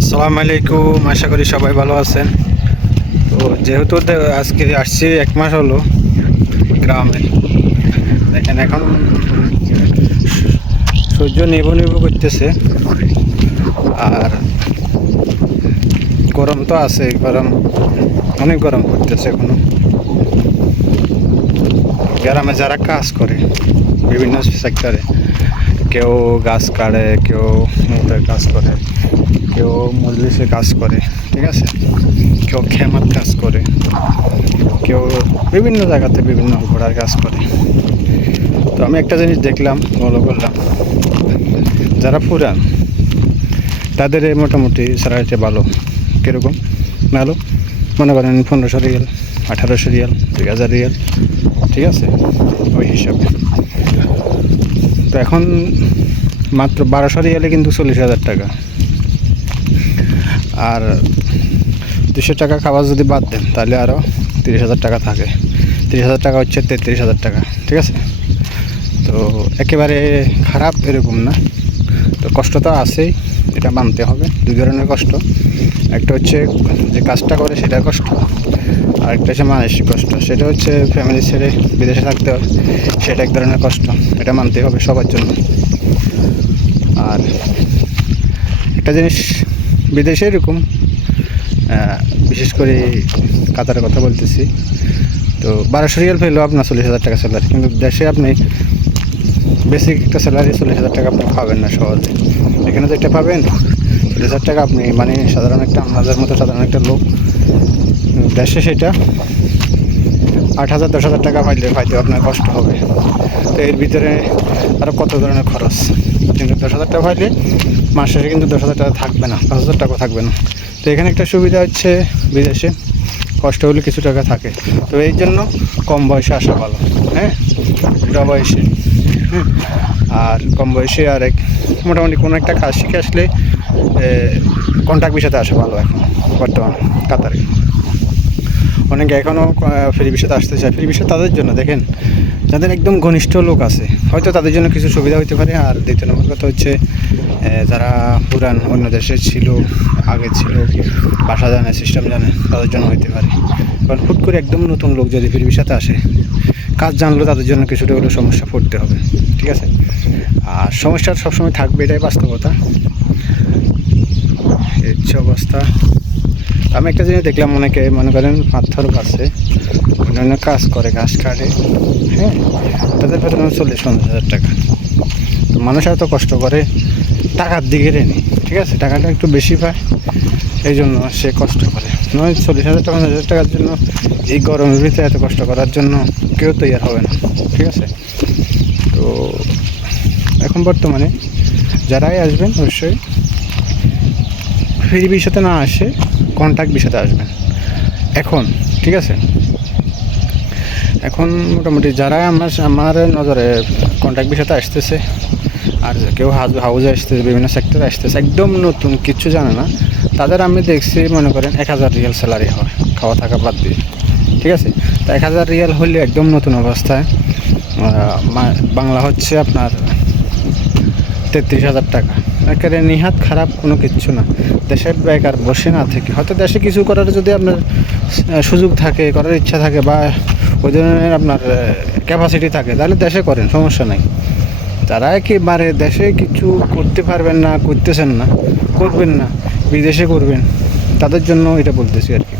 আসসালামু আলাইকুম, আশা করি সবাই ভালো আছেন। তো যেহেতু আজকে আসছি এক মাস হলো গ্রামে। দেখেন এখন সূর্য নিব নেব করতেছে। আর গরম তো আছে গরম অনেক গরম করতেছে এখনও। গ্রামে যারা কাজ করে, বিভিন্ন সেক্টরে কেউ গাছ কাটে কেউ মোটের কাজ করে, কেউ মজলিসে কাজ করে, ঠিক আছে? কেউ খেমার কাজ করে, কেউ বিভিন্ন জায়গাতে বিভিন্ন ঘোড়ার কাজ করে। তো আমি একটা জিনিস দেখলাম ফলো করলাম। যারা পুরান, তাদের মোটামুটি স্যালারিটা ভালো। কীরকম? ভালো? মনে করেন পনেরোশো রিয়াল, আঠারোশো রিয়াল, দুই হাজার রিয়াল, ঠিক আছে? ওই হিসাবে। তো এখন মাত্র বারোশো রিয়ালে কিন্তু চল্লিশ হাজার টাকা। আর দুশো টাকা খাবার যদি বাদ দেন, তাহলে আরও তিরিশ হাজার টাকা থাকে। তিরিশ হাজার টাকা হচ্ছে তেত্রিশ হাজার টাকা, ঠিক আছে? তো একেবারে খারাপ এরকম না। তো কষ্ট তো আছেই, এটা মানতে হবে। দুই ধরনের কষ্ট। একটা হচ্ছে যে কাজটা করে সেটার কষ্ট আর একটা হচ্ছে মানসিক কষ্ট, সেটা হচ্ছে ফ্যামিলি ছেড়ে বিদেশে থাকতে হয়, সেটা এক ধরনের কষ্ট, এটা মানতে হবে সবার জন্য। আর একটা জিনিস, বিদেশে এরকম বিশেষ করে কাতারের কথা বলতেছি, তো বারোশো রিয়াল পেলেও আপনার চল্লিশ হাজার টাকা স্যালারি কিন্তু দেশে আপনি বেসিক একটা স্যালারি চল্লিশ হাজার টাকা আপনি পাবেন না সহজে। এখানে যেটা পাবেন, চল্লিশ হাজার টাকা আপনি মানে সাধারণ একটা আমাদের মতো সাধারণ একটা লোক দেশে সেটা আট হাজার, দশ হাজার টাকা পাইলে পাইতে আপনার কষ্ট হবে। তো এর ভিতরে আরও কত ধরনের খরচ? কিন্তু দশ হাজার টাকা পাইলে মাস শেষে কিন্তু দশ হাজার টাকা থাকবে না, পাঁচ হাজার টাকা থাকবে না। তো এখানে একটা সুবিধা হচ্ছে বিদেশে, কষ্ট হলে কিছু টাকা থাকে। তো এই জন্য কম বয়সে আসা ভালো হ্যাঁ? বুড়া বয়সে হ্যাঁ? আর কম বয়সে আর এক মোটামুটি কোনো একটা কাজ শিখে আসলে কন্ট্রাক্ট বিষয়তে আসা ভালো এখন, বর্তমানে, কাতারে। অনেকে এখনও ফ্রি বিষয়তে আসতে চায়। ফ্রি বিষয় তাদের জন্য দেখেন, যাদের একদম ঘনিষ্ঠ লোক আছে, হয়তো তাদের জন্য কিছু সুবিধা হতে পারে। আর দ্বিতীয় নম্বর কথা হচ্ছে যারা পুরান অন্য দেশে ছিল, আগে ছিল বাসা জানে সিস্টেম জানে, তাদের জন্য হতে পারে। কারণ হুট করে একদম নতুন লোক যদি ফ্রি বিষয়তে আসে, কাজ জানলো তাদের জন্য কিছুটা হলেও সমস্যা পড়তে হবে, ঠিক আছে? আর সমস্যা সবসময় থাকবে, এটাই বাস্তবতা। হচ্ছে অবস্থা। আমি একটা জিনিস দেখলাম, অনেকে মনে করেন পাথর গাছে অন্যান্য কাজ করে, ঘাস কাটে হ্যাঁ তাদের বেতন চল্লিশ, পঞ্চাশ হাজার টাকা। তো মানুষ এত কষ্ট করে টাকার দিকে রেনি ঠিক আছে, টাকাটা একটু বেশি পায়, এই জন্য সে কষ্ট করে। নয়, চল্লিশ হাজার টাকা হাজার টাকার জন্য, এই গরমের ভিতরে এত কষ্ট করার জন্য কেউ তৈরি হবে না, ঠিক আছে? তো এখন বর্তমানে যারাই আসবেন, অবশ্যই ফ্রি বিষয়তে না আসে কন্ট্যাক্ট বিষয়তে আসবেন এখন, ঠিক আছে? এখন মোটামুটি যারা আমার আমার নজরে কন্ট্যাক্ট বিষয়তে আসতেছে, আর কেউ হাউ- হাউজে আসতেছে, বিভিন্ন সেক্টরে আসতেছে, একদম নতুন, কিছু জানে না, তাদের আমি দেখছি, মনে করেন, এক হাজার রিয়াল স্যালারি হয়, খাওয়া থাকা বাদ দিয়ে, ঠিক আছে? তো এক হাজার রিয়াল হলে একদম নতুন অবস্থায় বাংলা হচ্ছে আপনার তেত্রিশ হাজার টাকা। একেবারে নিহাত খারাপ কোনো কিচ্ছু না। দেশের বেকার বসে না থেকে, হয়তো দেশে কিছু করার যদি আপনার সুযোগ থাকে, করার ইচ্ছা থাকে বা ওই ধরনের আপনার ক্যাপাসিটি থাকে, তাহলে দেশে করেন, সমস্যা নাই। যারা একেবারে দেশে কিছু করতে পারবেন না, করতেছেন না, করবেন না, বিদেশে করবেন, তাদের জন্য এটা বলতেছি আর কি।